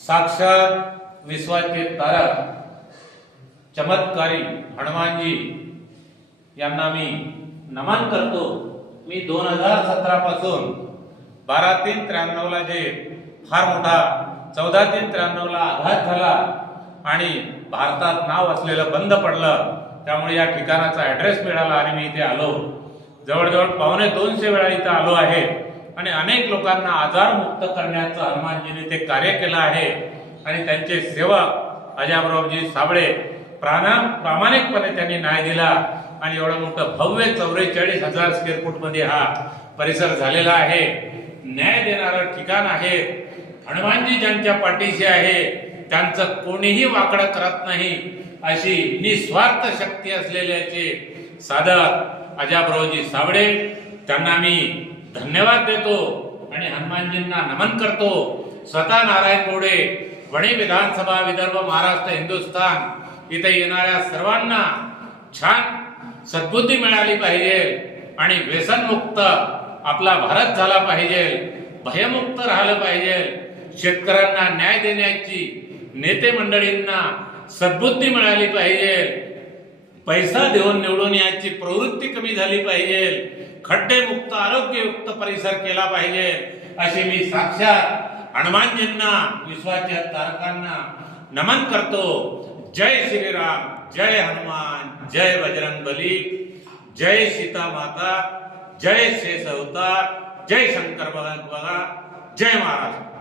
साक्षात विश्वाचे तारक चमत्कारी हनुमानजी यांना मी नमन करतो। मी 2017 पासून 12/3/93 ला जे फार मोठा 14/3/93 ला आघात झाला आणि भारतात नाव असलेलं बंद पडलं, त्यामुळे या ठिकाणाचा ऍड्रेस मिळाला आणि मी इथे आलो। जवळजवळ 250 वेळा इथे आलो आहे आणि अनेक लोकांना आजारमुक्त करण्याचं हनुमानजीने ते कार्य केलं आहे आणि त्यांचे सेवक अजयरावजी साबळे प्रामाणिकपणे त्यांनी न्याय दिला आणि एवढं मोठं भव्य 44,000 स्क्वेअर फूट मध्ये हा परिसर झालेला आहे। न्याय देणारं ठिकाण आहे। हनुमानजी ज्यांच्या पाठीशी आहे त्यांचं कोणीही वाकडं करत नाही अशी निस्वार्थ शक्ती असलेल्याचे साधक अजयरावजी साबळे, त्यांना मी धन्यवाद देतो आणि हनुमानजींना नमन करतो। स्वतः नारायण गोडे, वणी विधानसभा, विदर्भ, महाराष्ट्र, हिंदुस्थान इथे येणाऱ्या सर्वांना छान सद्बुद्धी मिळाली पाहिजे आणि व्यसनमुक्त आपला भारत झाला पाहिजे, भयमुक्त राहिलं पाहिजे, शेतकऱ्यांना न्याय देण्याची नेते मंडळींना सद्बुद्धी मिळाली पाहिजे, पैसा देऊन निवडून याची प्रवृत्ती कमी झाली पाहिजे, खड्डेमुक्त आरोग्ययुक्त परिसर केला पाहिजे अशी मी साक्षात हनुमानजींना, विश्वाच्या तारकांना नमन करतो। जय श्रीराम, जय हनुमान, जय बजरंगबली, जय सीता माता, जय शेष अवतार, जय शंकर भगवान, जय महाराष्ट्र।